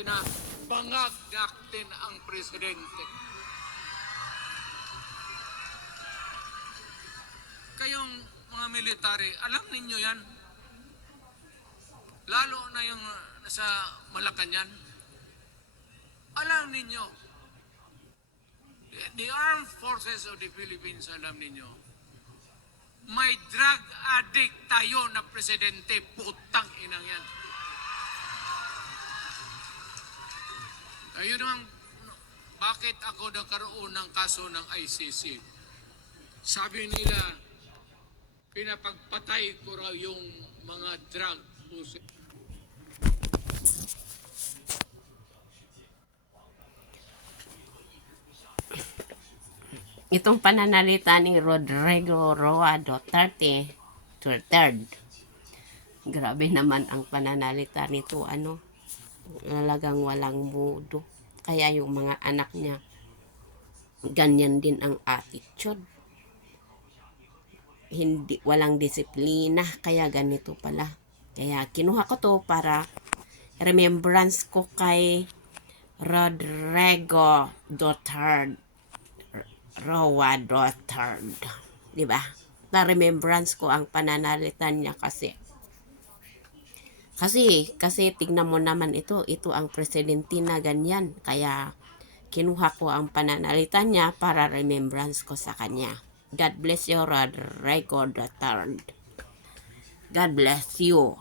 pinabangag natin ang presidente. Kayong mga military, alam ninyo yan? Lalo na yung nasa Malacanang. Alam ninyo, the armed forces of the Philippines, alam ninyo, may drug addict tayo na presidente, putang inang yan. Ayun ang bakit ako nagkaroon ng kaso ng ICC. Sabi nila, pinapagpatay ko raw yung mga drug users. Itong pananalita ni Rodrigo Roa Duterte III. Grabe naman ang pananalita nito, talagang walang mudo. Kaya yung mga anak niya, ganyan din ang attitude. Walang disiplina, kaya ganito pala. Kaya kinuha ko to para remembrance ko kay Rodrigo Duterte. Roa Duterte, di ba? Na remembrance ko ang pananalita niya kasi tignan mo naman ito ang presidente na ganyan. Kaya kinuha ko ang pananalita niya para remembrance ko sa kanya. God bless you, Rodrigo Duterte. God bless you.